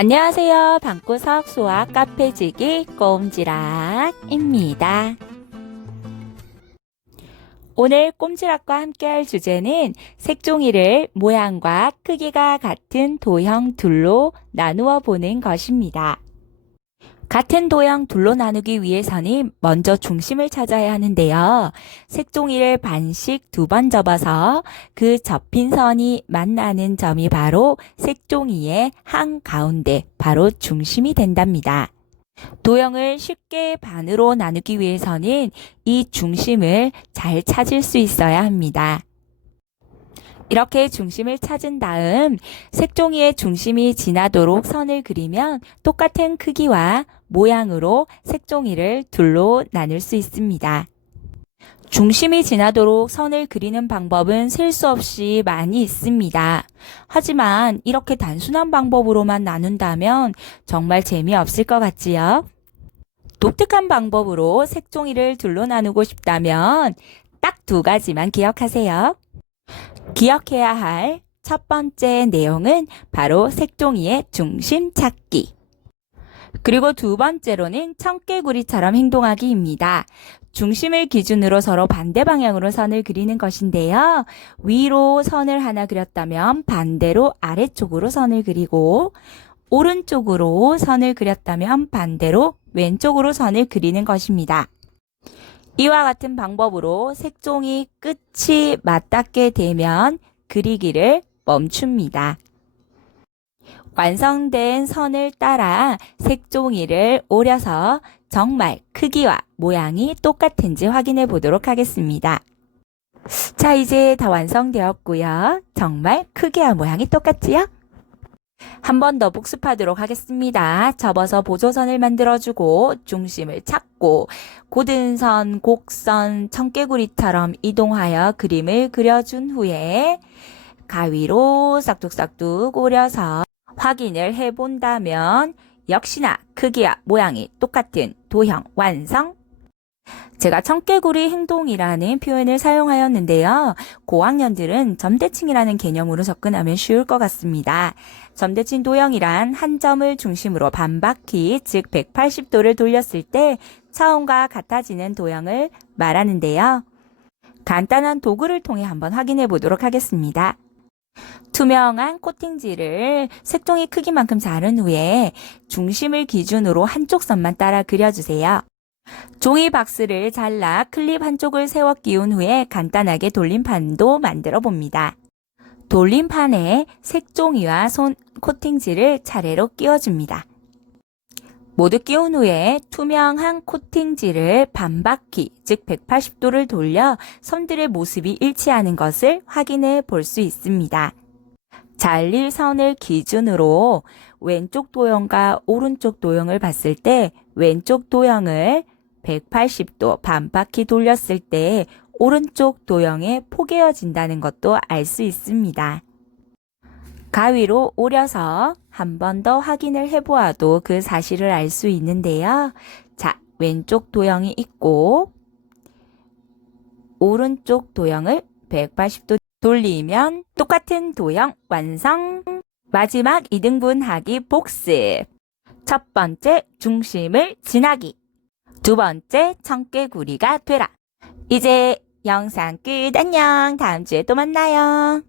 안녕하세요. 방구석 수학 카페지기 꼼지락입니다. 오늘 꼼지락과 함께 할 주제는 색종이를 모양과 크기가 같은 도형 둘로 나누어 보는 것입니다. 같은 도형 둘로 나누기 위해서는 먼저 중심을 찾아야 하는데요. 색종이를 반씩 두 번 접어서 그 접힌 선이 만나는 점이 바로 색종이의 한 가운데 바로 중심이 된답니다. 도형을 쉽게 반으로 나누기 위해서는 이 중심을 잘 찾을 수 있어야 합니다. 이렇게 중심을 찾은 다음 색종이의 중심이 지나도록 선을 그리면 똑같은 크기와 모양으로 색종이를 둘로 나눌 수 있습니다. 중심이 지나도록 선을 그리는 방법은 셀 수 없이 많이 있습니다. 하지만 이렇게 단순한 방법으로만 나눈다면 정말 재미없을 것 같지요? 독특한 방법으로 색종이를 둘로 나누고 싶다면 딱 두 가지만 기억하세요. 기억해야 할 첫 번째 내용은 바로 색종이의 중심 찾기. 그리고 두 번째로는 청개구리처럼 행동하기입니다. 중심을 기준으로 서로 반대 방향으로 선을 그리는 것인데요. 위로 선을 하나 그렸다면 반대로 아래쪽으로 선을 그리고 오른쪽으로 선을 그렸다면 반대로 왼쪽으로 선을 그리는 것입니다. 이와 같은 방법으로 색종이 끝이 맞닿게 되면 그리기를 멈춥니다. 완성된 선을 따라 색종이를 오려서 정말 크기와 모양이 똑같은지 확인해 보도록 하겠습니다. 자, 이제 다 완성되었고요. 정말 크기와 모양이 똑같지요? 한 번 더 복습하도록 하겠습니다. 접어서 보조선을 만들어주고 중심을 찾고 고든 선, 곡선, 청개구리처럼 이동하여 그림을 그려준 후에 가위로 싹둑싹둑 오려서 확인을 해본다면 역시나 크기와 모양이 똑같은 도형 완성! 제가 청개구리 행동이라는 표현을 사용하였는데요. 고학년들은 점대칭이라는 개념으로 접근하면 쉬울 것 같습니다. 점대칭 도형이란 한 점을 중심으로 반바퀴, 즉 180도를 돌렸을 때 처음과 같아지는 도형을 말하는데요. 간단한 도구를 통해 한번 확인해 보도록 하겠습니다. 투명한 코팅지를 색종이 크기만큼 자른 후에 중심을 기준으로 한쪽 선만 따라 그려주세요. 종이 박스를 잘라 클립 한쪽을 세워 끼운 후에 간단하게 돌림판도 만들어 봅니다. 돌림판에 색종이와 손 코팅지를 차례로 끼워줍니다. 모두 끼운 후에 투명한 코팅지를 반바퀴, 즉 180도를 돌려 선들의 모습이 일치하는 것을 확인해 볼 수 있습니다. 잘릴 선을 기준으로 왼쪽 도형과 오른쪽 도형을 봤을 때 왼쪽 도형을 180도 반바퀴 돌렸을 때 오른쪽 도형에 포개어진다는 것도 알 수 있습니다. 가위로 오려서 한 번 더 확인을 해보아도 그 사실을 알 수 있는데요. 자, 왼쪽 도형이 있고 오른쪽 도형을 180도 돌리면 똑같은 도형 완성! 마지막 이등분하기 복습. 첫 번째 중심을 지나기. 두 번째 청개구리가 되라. 이제 영상 끝 안녕. 다음 주에 또 만나요.